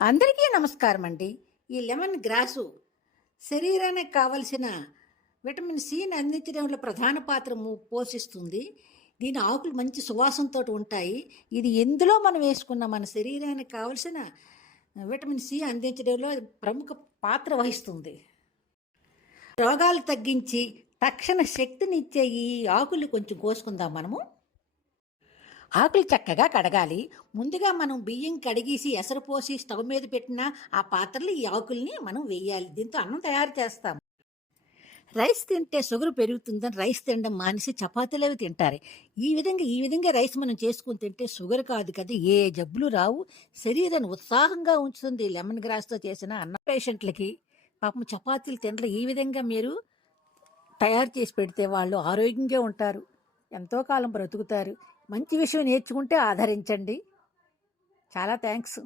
అందరికీ నమస్కారం అండి. ఈ లెమన్ గ్రాసు శరీరానికి కావలసిన విటమిన్ సిని అందించడంలో ప్రధాన పాత్ర పోషిస్తుంది. దీని ఆకులు మంచి సువాసనతోటి ఉంటాయి. ఇది ఎందులో మనం వేసుకున్న మన శరీరానికి కావలసిన విటమిన్ సి అందించడంలో ప్రముఖ పాత్ర వహిస్తుంది. రోగాలు తగ్గించి తక్షణ శక్తినిచ్చే ఈ ఆకులు కొంచెం కోసుకుందాం మనము. ఆకులు చక్కగా కడగాలి. ముందుగా మనం బియ్యం కడిగేసి ఎసరు పోసి స్టవ్ మీద పెట్టిన ఆ పాత్రలో ఈ ఆకుల్ని మనం వేయాలి. దీంతో అన్నం తయారు చేస్తాం. రైస్ తింటే షుగర్ పెరుగుతుందని రైస్ తినడం మానేసి చపాతీలు అవి తింటారు. ఈ విధంగా రైస్ మనం చేసుకుని తింటే షుగర్ కాదు కదా, ఏ జబ్బులు రావు. శరీరాన్ని ఉత్సాహంగా ఉంచుతుంది. లెమన్ గ్రాస్తో చేసిన అన్న పేషెంట్లకి పాపం చపాతీలు తినరు. ఈ విధంగా మీరు తయారు చేసి పెడితే వాళ్ళు ఆరోగ్యంగా ఉంటారు, ఎంతో కాలం బ్రతుకుతారు. మంచి విషయం నేర్చుకుంటే ఆదరించండి. చాలా థ్యాంక్స్.